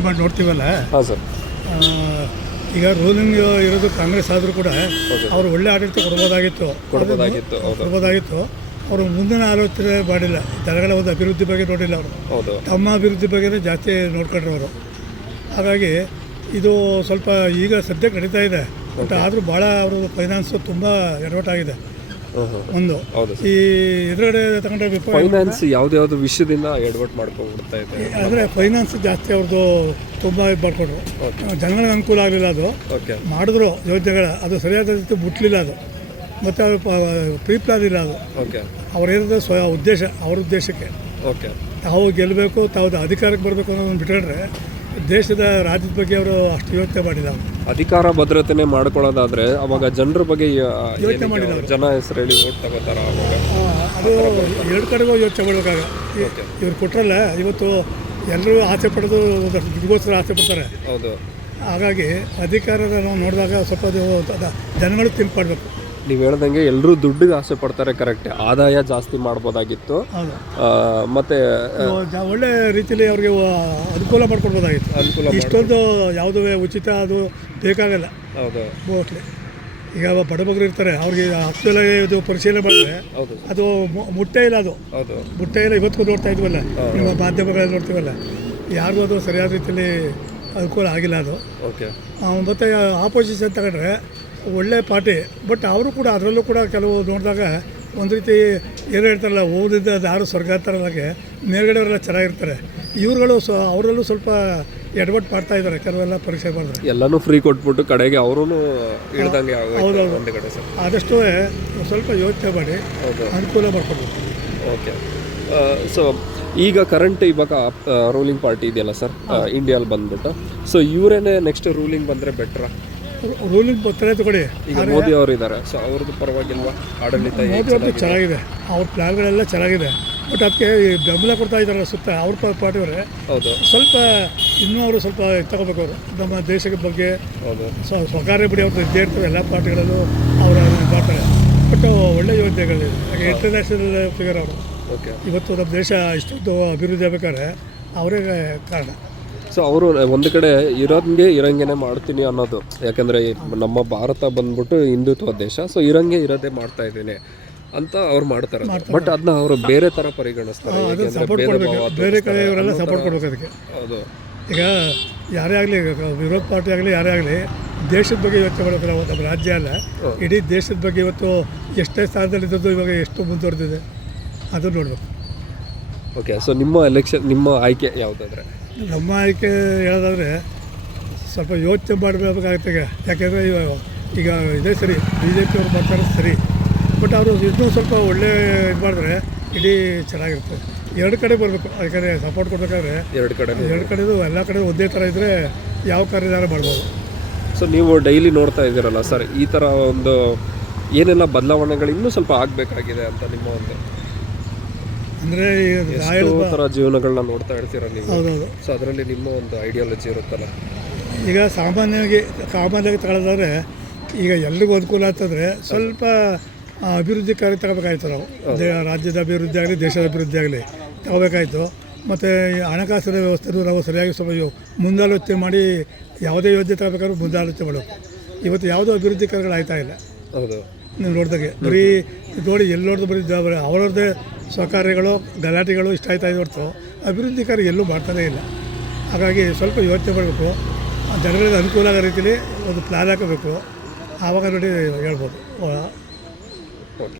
ಮಾಡಿ ನೋಡ್ತೀವಲ್ಲ? ಹಾಂ ಸರ್. ಈಗ ರೂಲಿಂಗ್ ಇರೋದು ಕಾಂಗ್ರೆಸ್ ಆದರೂ ಕೂಡ ಅವರು ಒಳ್ಳೆ ಆಡಳಿತ ಕೊಡ್ಬೋದಾಗಿತ್ತು. ಕೊಡ್ಬೋದಾಗಿತ್ತು, ಅವರು ಮುಂದಿನ ಆಲೋಚನೆ ಮಾಡಿಲ್ಲ. ಜನಗಳ ಒಂದು ಅಭಿವೃದ್ಧಿ ಬಗ್ಗೆ ನೋಡಿಲ್ಲ ಅವರು. ತಮ್ಮ ಅಭಿವೃದ್ಧಿ ಬಗ್ಗೆ ಜಾಸ್ತಿ ನೋಡ್ಕೊಂಡ್ರು ಅವರು. ಹಾಗಾಗಿ ಇದು ಸ್ವಲ್ಪ ಈಗ ಸದ್ಯಕ್ಕೆ ನಡೀತಾ ಇದೆ. ಬಟ್ ಆದರೂ ಭಾಳ ಅವರು ಫೈನಾನ್ಸು ತುಂಬ ಎಡವಟ್ಟಾಗಿದೆ. ಒಂದು. ಹೌದು ಈ ಎದುರುಗಡೆ ತಗೊಂಡ್ರೆ ಫೈನಾನ್ಸ್ ಯಾವ್ದಾವ್ದು ವಿಷಯದಿಂದ ಎಡವಟ್ ಮಾಡ್ಕೊಂಡ್ಬಿಡ್ತಾ ಇದೆ. ಅಂದರೆ ಫೈನಾನ್ಸ್ ಜಾಸ್ತಿ ಅವ್ರದ್ದು ತುಂಬ ಮಾಡಿಕೊಂಡ್ರು ಜನಗಳಿಗೆ ಅನುಕೂಲ ಆಗಲಿಲ್ಲ ಅದು. ಮಾಡಿದ್ರು ಯೋಜನೆಗಳ ಅದು ಸರಿಯಾದ ರೀತಿ ಮುಟ್ಲಿಲ್ಲ ಅದು. ಮತ್ತು ಅದು ಇಲ್ಲ ಅದು. ಓಕೆ. ಅವ್ರೇನದ ಸ್ವ ಉದ್ದೇಶ ಅವ್ರ ಉದ್ದೇಶಕ್ಕೆ. ಓಕೆ. ತಾವು ಗೆಲ್ಲಬೇಕು ತಾವು ಅಧಿಕಾರಕ್ಕೆ ಬರಬೇಕು ಅನ್ನೋದನ್ನು ಬಿಟ್ಕೊಂಡ್ರೆ ದೇಶದ ರಾಜ್ಯದ ಬಗ್ಗೆ ಅವರು ಅಷ್ಟು ಯೋಚನೆ ಮಾಡಿಲ್ಲ ಅವರು. ಅಧಿಕಾರ ಭದ್ರತೆನೆ ಮಾಡ್ಕೊಳ್ಳೋದಾದ್ರೆ ಅವಾಗ ಜನರ ಬಗ್ಗೆ ಯ- ಯೋಚ್ನೆ ಅವ್ರು ಜನ ಹೆಸರು ಹೇಳಿ ಓಟ್ ತಗೋತಾರ ಅವಾಗ? ಅದು ಎರಡು ಕಡೆಗೂ ಯೋಚನೆ ಮಾಡಬೇಕಾಗ. ಇವ್ರು ಕೊಟ್ರಲ್ಲ ಇವತ್ತು ಎಲ್ಲರೂ ಆಸೆ ಪಡೋದು ದುಡ್ಗೋಸ್ಕರ ಆಸೆ ಪಡ್ತಾರೆ. ಹೌದು. ಹಾಗಾಗಿ ಅಧಿಕಾರದ ನಾವು ನೋಡಿದಾಗ ಸ್ವಲ್ಪ ಅದು ಅದ- ಜನಗಳು ತಿಂಕ್ ಮಾಡಬೇಕು ನೀವು ಹೇಳ್ದಂಗೆ ಎಲ್ಲರೂ ದುಡ್ಡಿಗೆ ಆಸೆ ಪಡ್ತಾರೆ ಕರೆಕ್ಟ್ ಆದಾಯ ಜಾಸ್ತಿ ಮಾಡ್ಬೋದಾಗಿತ್ತು. ಮತ್ತೆ ಒಳ್ಳೆ ರೀತಿಯಲ್ಲಿ ಅವ್ರಿಗೆ ಅನುಕೂಲ ಮಾಡ್ಕೊಡ್ಬೋದಾಗಿತ್ತು. ಅನುಕೂಲ ಇಷ್ಟೊಂದು ಯಾವುದೂ ಉಚಿತ ಅದು ಬೇಕಾಗಲ್ಲ. ಹೌದು. ಮೋಸ್ಟ್ಲಿ ಈಗ ಬಡಬಗರು ಇರ್ತಾರೆ ಅವ್ರಿಗೆ ಆಕ್ಚುಲಾಗಿ ಇದು ಪರಿಶೀಲನೆ ಮಾಡಿದ್ರೆ ಅದು ಮುಟ್ಟೆ ಇಲ್ಲ ಅದು. ಮುಟ್ಟೆ ಮುಟ್ಟೇ ಇಲ್ಲ ಇವತ್ತಿಗೂ ನೋಡ್ತಾ ಇದ್ವಲ್ಲ. ನಿಮ್ಮ ಮಾಧ್ಯಮಗಳಲ್ಲಿ ನೋಡ್ತೀವಲ್ಲ. ಯಾರಿಗೂ ಅದು ಸರಿಯಾದ ರೀತಿಯಲ್ಲಿ ಅನುಕೂಲ ಆಗಿಲ್ಲ ಅದು. ಓಕೆ ಮತ್ತೆ ಆಪೋಸಿಷನ್ ತಗೊಂಡ್ರೆ ಒಳ್ಳೆ ಪಾರ್ಟಿ ಬಟ್ ಅವರು ಕೂಡ ಅದರಲ್ಲೂ ಕೂಡ ಕೆಲವು ನೋಡಿದಾಗ ಒಂದು ರೀತಿ ಏನು ಹೇಳ್ತಾರಲ್ಲ ಓದಿದ್ದ ದಾರು ಸ್ವರ್ಗ ಅಂತಾರಲ್ಲಾಗೆ ಮೇಲ್ಗಡೆಯವರೆಲ್ಲ ಚೆನ್ನಾಗಿರ್ತಾರೆ. ಇವ್ರುಗಳು ಸೊ ಅವರಲ್ಲೂ ಸ್ವಲ್ಪ ಎಡವಟ್ಟು ಮಾಡ್ತಾ ಇದ್ದಾರೆ ಕೆಲವೆಲ್ಲ ಪರೀಕ್ಷೆ ಮಾಡಿದ್ರೆ. ಎಲ್ಲನೂ ಫ್ರೀ ಕೊಟ್ಬಿಟ್ಟು ಕಡೆಗೆ ಅವರು ಇಳ್ದಂಗೆ ಹೌದೌದು. ಒಂದು ಕಡೆ ಸರ್ ಆದಷ್ಟು ಸ್ವಲ್ಪ ಯೋಚನೆ ಮಾಡಿ ಅನುಕೂಲ ಮಾಡ್ಕೊಡ್ಬೇಕು ಓಕೆ. ಸೊ ಈಗ ಕರೆಂಟ್ ಇವಾಗ ರೂಲಿಂಗ್ ಪಾರ್ಟಿ ಇದೆಯಲ್ಲ ಸರ್ ಇಂಡಿಯಲ್ಲಿ ಬಂದ್ಬಿಟ್ಟು. ಸೊ ಇವರೇನೆ ನೆಕ್ಸ್ಟ್ ರೂಲಿಂಗ್ ಬಂದರೆ ಬೆಟ್ರಾ ರೂಲಿಂಗ್ ಬರ್ತಾರೆ ತಗೊಳ್ಳಿ. ಈಗ ಮೋದಿ ಅವರು ಇದ್ದಾರೆ ಸೊ ಅವ್ರದ್ದು ಪರವಾಗಿಲ್ವಾ? ಆಡಳಿತ ಮೋದಿ ಅವ್ರದ್ದು ಚೆನ್ನಾಗಿದೆ? ಅವ್ರ ಪ್ಲ್ಯಾನ್ಗಳೆಲ್ಲ ಚೆನ್ನಾಗಿದೆ. ಬಟ್ ಅದಕ್ಕೆ ಬೆಂಬಲ ಕೊಡ್ತಾ ಇದ್ದಾರೆ ಸುತ್ತ ಅವ್ರ ಪಾರ್ಟಿ ಅವರೇ ಹೌದು. ಸ್ವಲ್ಪ ಇನ್ನೂ ಅವರು ಸ್ವಲ್ಪ ತಗೋಬೇಕು ಅವರು. ನಮ್ಮ ದೇಶದ ಬಗ್ಗೆ ಹೌದು. ಸೊ ಸ್ವಕಾರ್ಯ ಬಿಡಿ ಅವ್ರದ್ದು ಇದ್ದೇ ಇರ್ತದೆ. ಎಲ್ಲ ಪಾರ್ಟಿಗಳಲ್ಲೂ ಅವರು ಮಾಡ್ತಾರೆ. ಬಟ್ ಒಳ್ಳೆ ಯೋಜನೆಗಳಿದೆ. ಹಾಗೆ ಇಂಟರ್ನ್ಯಾಷನಲ್ ಫಿಗರ್ ಅವರು. ಓಕೆ ಇವತ್ತು ನಮ್ಮ ದೇಶ ಇಷ್ಟೊಂದು ಅಭಿವೃದ್ಧಿ ಆಗಬೇಕಾದ್ರೆ ಅವರೇ ಕಾರಣ. ಸೊ ಅವರು ಒಂದು ಕಡೆ ಇರೋಂಗೆ ಇರಂಗೆನೆ ಮಾಡ್ತೀನಿ ಅನ್ನೋದು. ಯಾಕಂದರೆ ನಮ್ಮ ಭಾರತ ಬಂದ್ಬಿಟ್ಟು ಹಿಂದುತ್ವ ದೇಶ ಸೊ ಇರಂಗೆ ಇರೋದೇ ಮಾಡ್ತಾ ಇದ್ದೀನಿ ಅಂತ ಅವ್ರು ಮಾಡ್ತಾರೆ. ಬಟ್ ಅದನ್ನ ಅವರು ಬೇರೆ ತರ ಪರಿಗಣಿಸ್ತಾರೆ. ಅದು ಯಾಕೆಂದ್ರೆ ಸಪೋರ್ಟ್ ಭೇದ ಕೊಡಬೇಕು. ಭಾವ ಬೇರೆ ಕಡೆಯವರೆಲ್ಲ ಸಪೋರ್ಟ್ ಥರ- ಕೊಡಬೇಕು ಅದಕ್ಕೆ. ಹೌದು. ಈಗ ಯಾರೇ ಆಗಲಿ ವಿರೋಧ ಪಾರ್ಟಿ ಆಗಲಿ ಯಾರೇ ಆಗಲಿ ದೇಶದ ಬಗ್ಗೆ ಯೋಚನೆ ಮಾಡೋದಿಲ್ಲ ನಮ್ಮ ರಾಜ್ಯ ಅಲ್ಲ. ಇಡೀ ದೇಶದ ಬಗ್ಗೆ ಇವತ್ತು ಎಷ್ಟೇ ಸ್ಥಾನದಲ್ಲಿದ್ದದ್ದು ಇವಾಗ ಎಷ್ಟು ಮುಂದುವರೆದಿದೆ ಅದು ನೋಡಬೇಕು. ಓಕೆ ಸೊ ನಿಮ್ಮ ಎಲೆಕ್ಷನ್ ನಿಮ್ಮ ಆಯ್ಕೆ ಯಾವುದಾದ್ರೆ? ನಮ್ಮ ಆಯ್ಕೆ ಹೇಳೋದಾದರೆ ಸ್ವಲ್ಪ ಯೋಚನೆ ಮಾಡಬೇಕಾಗುತ್ತೆ ಯಾಕೆಂದರೆ ಇವಾಗ ಈಗ ಇದೇ ಸರಿ ಬಿ ಜೆ ಪಿ ಅವ್ರು ಬರ್ತಾರೆ ಸರಿ. ಬಟ್ ಅವರು ಇನ್ನೂ ಸ್ವಲ್ಪ ಒಳ್ಳೆ ಇದು ಮಾಡಿದ್ರೆ ಇಡೀ ಚೆನ್ನಾಗಿರುತ್ತೆ. ಎರಡು ಕಡೆ ಬರಬೇಕು. ಯಾಕಂದರೆ ಸಪೋರ್ಟ್ ಕೊಡಬೇಕಾದ್ರೆ ಎರಡು ಕಡೆ ಎರಡು ಕಡೆದು ಎಲ್ಲ ಕಡೆ ಒಂದೇ ಥರ ಇದ್ದರೆ ಯಾವ ಕಾರ್ಯದಾರ ಮಾಡ್ಬೋದು. ಸೊ ನೀವು ಡೈಲಿ ನೋಡ್ತಾ ಇದ್ದೀರಲ್ಲ ಸರ್ ಈ ಥರ ಒಂದು ಏನೆಲ್ಲ ಬದಲಾವಣೆಗಳು ಇನ್ನೂ ಸ್ವಲ್ಪ ಆಗಬೇಕಾಗಿದೆ ಅಂತ ನಿಮ್ಮ ಒಂದು ಅಂದರೆ ಎಷ್ಟೋ ಥರ ಜೀವನಗಳನ್ನ ನೋಡ್ತಾ ಇರ್ತೀರ ನೀವು. ಹೌದೌದು. ಸೊ ಅದರಲ್ಲಿ ನಿಮ್ಮ ಒಂದು ಐಡಿಯಾಲಜಿ ಇರುತ್ತಲ್ಲ. ಈಗ ಸಾಮಾನ್ಯವಾಗಿ ಸಾಮಾನ್ಯವಾಗಿ ತಗೊಳ್ಳೋದಾದ್ರೆ ಈಗ ಎಲ್ರಿಗೂ ಅನುಕೂಲ ಅಂತಂದರೆ ಸ್ವಲ್ಪ ಆ, ಅಭಿವೃದ್ಧಿ ಕಾರ್ಯ ತಗೋಬೇಕಾಯ್ತು ನಾವು. ದೇ ರಾಜ್ಯದ ಅಭಿವೃದ್ಧಿ ಆಗಲಿ ದೇಶದ ಅಭಿವೃದ್ಧಿ ಆಗಲಿ ತಗೋಬೇಕಾಯ್ತು. ಮತ್ತು ಹಣಕಾಸಿನ ವ್ಯವಸ್ಥೆನೂ ನಾವು ಸರಿಯಾಗಿ ಸ್ವಲ್ಪ ಯೋ- ಮುಂದಾಲೋಚನೆ ಮಾಡಿ ಯಾವುದೇ ಯೋಜನೆ ತಗೋಬೇಕಾದ್ರೂ ಮುಂದಾಲೋಚನೆ ಮಾಡಬೇಕು ಇವತ್ತು ಯಾವುದೋ ಅಭಿವೃದ್ಧಿ ಕಾರ್ಯಗಳು ಆಯ್ತಾ ಇಲ್ಲ. ಹೌದು. ನೀವು ನೋಡಿದಾಗೆ. ಬರೀ ನೋಡಿ ಎಲ್ಲಿ ನೋಡಿದ್ರು ಬರೀ ಅವ್ರದ್ದೇ ಬರೀ ಅವರವ್ರದ್ದೇ ಸ್ವಕಾರ್ಯಗಳು ಗಲಾಟೆಗಳು ಇಷ್ಟ ಆಯ್ತಾ ಇದೆ ಹೊರತು ಅಭಿವೃದ್ಧಿ ಕಾರ್ಯ ಎಲ್ಲೂ ಮಾಡ್ತಾನೇ ಇಲ್ಲ. ಹಾಗಾಗಿ ಸ್ವಲ್ಪ ಯೋಚನೆ ಮಾಡಬೇಕು. ಜನಗಳಿಗೆ ಅನುಕೂಲ ಆಗೋ ರೀತಿಯಲ್ಲಿ ಒಂದು ಪ್ಲ್ಯಾನ್ ಹಾಕಬೇಕು. ಆವಾಗ ನೋಡಿ ಹೇಳ್ಬೋದು.